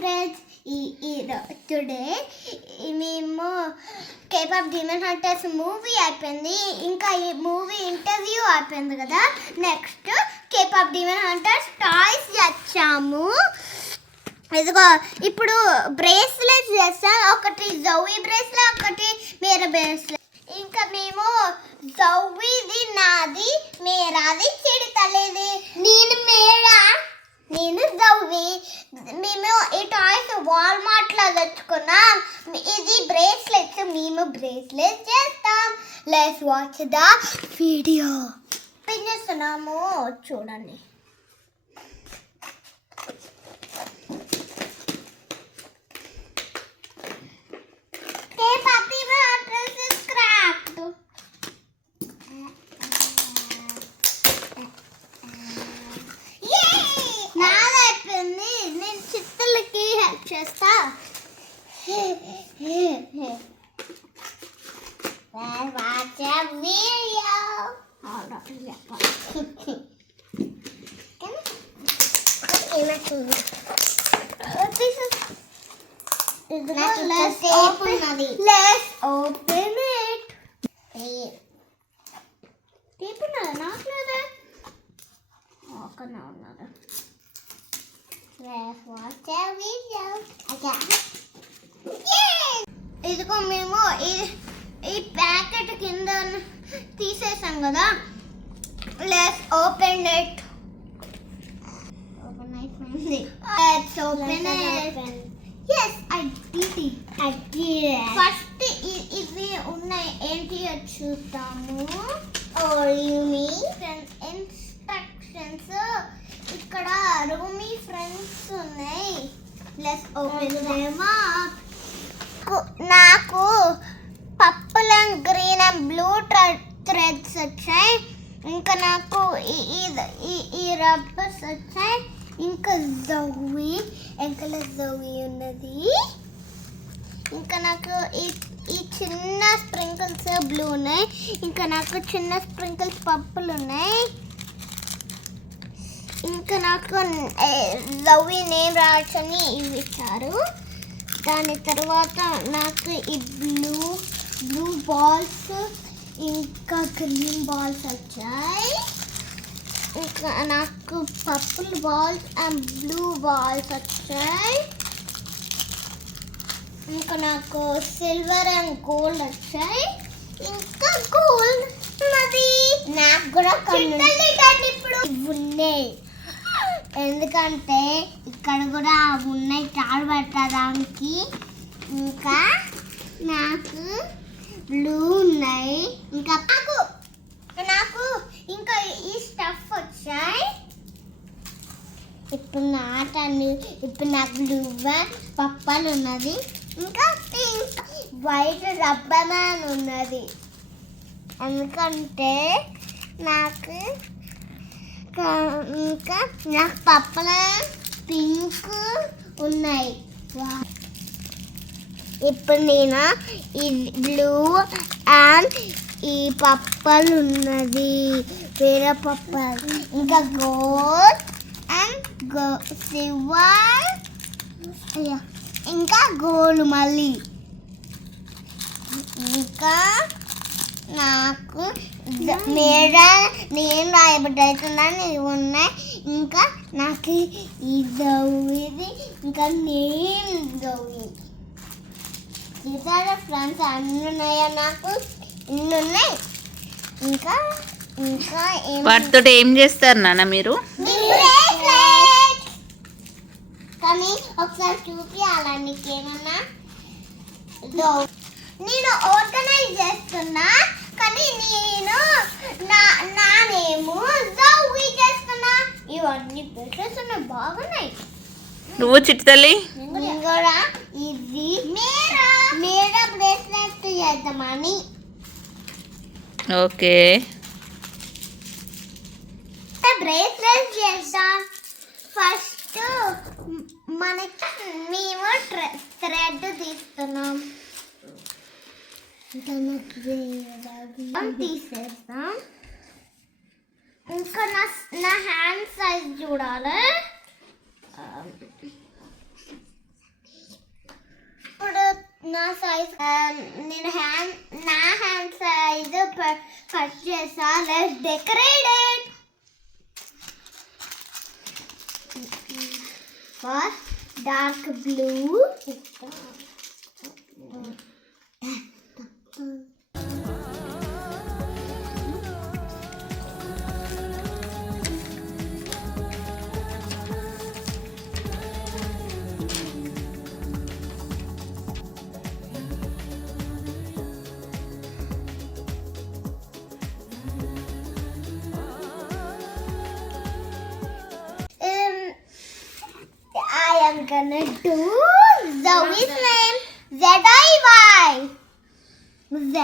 Friends, today మేము K-pop demon hunters movie అయిపోయింది, ఇంకా ఈ మూవీ ఇంటర్వ్యూ అయిపోయింది కదా. Next K-pop demon hunters toys తెచ్చాము. ఇదిగో ఇప్పుడు బ్రేస్లెట్స్ చేస్తాం. ఒకటి జౌవి బ్రేస్లెట్, ఒకటి మేరా బ్రేస్లెట్. ఇంకా మేము జౌవిది నాది, మేరాది చిడితలేది. నేను జౌవి. మేము ఈ టాయ్స్ వాల్మార్ట్లో తెచ్చుకున్నాం. ఇది బ్రేస్లెట్స్, మేము బ్రేస్లెట్స్ చేస్తాం. Let's watch the video. ఏం చేస్తున్నాము చూడండి. నాదైపోయింది, నేను చిత్తలకి హెల్ప్ చేస్తా. Watch a video. Let's open it. Tape not another. Let's watch a video. ఇదిగో మేము ఈ ప్యాకెట్ కింద తీసేసాం కదా. Let's open it. Let's open it. Yes, I did it. First ఇవి ఉన్నాయి ఏంటి చూద్దాము. ఇన్స్ట్రక్షన్స్. ఇక్కడ రూమీ ఫ్రెండ్స్ ఉన్నాయి. Let's open them up. నాకు purple and green and blue threads వచ్చాయి. ఇంకా నాకు ఈ రబ్బర్స్ వచ్చాయి. ఇంకా జౌవి ఉన్నది. ఇంకా నాకు ఈ చిన్న స్ప్రింకిల్స్ బ్లూ ఉన్నాయి. ఇంకా నాకు చిన్న స్ప్రింకిల్స్ పర్పుల్ ఉన్నాయి. ఇంకా నాకు జౌవి నేమ్ రావచ్చని ఇవి ఇచ్చారు. దాని తర్వాత నాకు ఈ బ్లూ బాల్స్ ఇంకా గ్రీన్ బాల్స్ వచ్చాయి. ఇంకా నాకు purple balls and blue balls వచ్చాయి. ఇంకా నాకు సిల్వర్ అండ్ గోల్డ్ వచ్చాయి. ఇంకా గోల్డ్ ఉన్నది. నాకు కూడా ఇప్పుడు ఉన్నాయి, ఎందుకంటే ఇక్కడ కూడా ఉన్నాయి తాడు పెట్టడానికి. ఇంకా నాకు బ్లూ ఉన్నాయి. ఇంకా నాకు ఇంకా ఈ స్టఫ్ వచ్చాయి. ఇప్పుడు నాకు బ్లూ పర్పుల్ ఉన్నది. ఇంకా పింక్ వైట్ రబ్బర్ మ్యాన్ ఉన్నది. ఎందుకంటే నాకు ఇంకా నాకు పర్పుల్ పింక్ ఉన్నాయి. ఇప్పుడు నేను ఈ బ్లూ అండ్ ఈ పర్పుల్ ఉన్నది, వేరే పర్పుల్. ఇంకా గోల్డ్ అండ్ సిల్వర్, ఇంకా గోల్డ్ మళ్ళీ. ఇంకా నాకు నేను రాయబడ్డాను ఇవి ఉన్నాయి. ఇంకా నాకు ఈ జౌవిది, ఇంకా నేను జౌవి. ఇతర ఫ్రెండ్స్ అన్నీ ఉన్నాయా? నాకు ఇన్ని ఉన్నాయి. ఇంకా ఇంకా వాటితో ఏం చేస్తారు నాన్న మీరు? కానీ ఒకసారి చూపించాలా నీకేమన్నా? నేను ఆర్గనైజ్ చేస్తున్నా, కానీ నేను నానేమో జౌవి చేస్తున్నా. ఇవన్నీ బ్రేస్లెట్స్ ఉన్నాయి, బాగున్నాయి. నువ్వు చిట్టి తల్లి కూడా ఇది మేరా బ్రేస్లెట్ చేద్దామని. ఓకే, బ్రేస్లెట్ చేద్దాం. ఫస్ట్ మేము థ్రెడ్ తీస్తున్నాం. తీసేస్తాం. ఇంకా నా హ్యాండ్ సైజ్ చూడాలి. నా సైజ్ నేను నా హ్యాండ్ సైజ్ కట్ చేసా. Let's decorate for dark blue. I am gonna do Zoe's name. Z-I-Y. Z.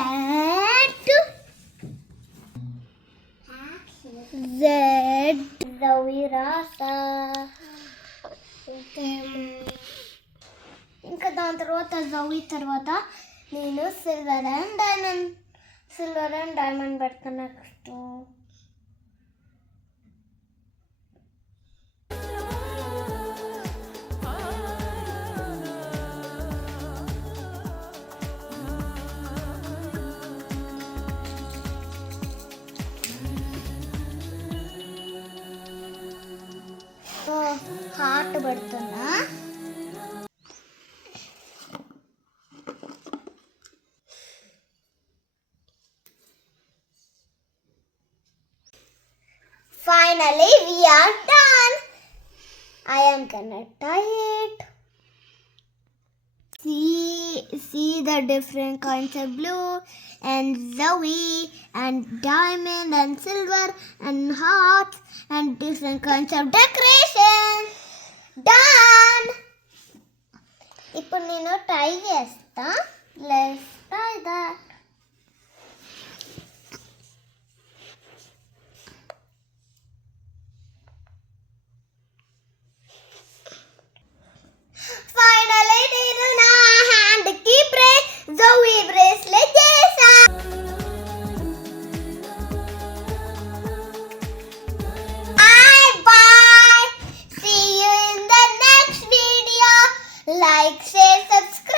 Zoe Rasa. ఇంకా దాని తర్వాత జోయి తర్వాత నేను సిల్వర్ అండ్ డైమండ్ పెడతాను నెక్స్ట్. హార్ట్ పెడుతున్నా. Finally, we are done. I am gonna tie it. See the different kinds of blue and Zoe and diamond and silver and hearts and different kinds of decoration. Done. ఇప్పుడు నేను టై చేస్తా. Let's tie that. Finally, నేను నా hand కి జోయి bracelet చేసా. Bye. See you in the next video. Like, share, subscribe.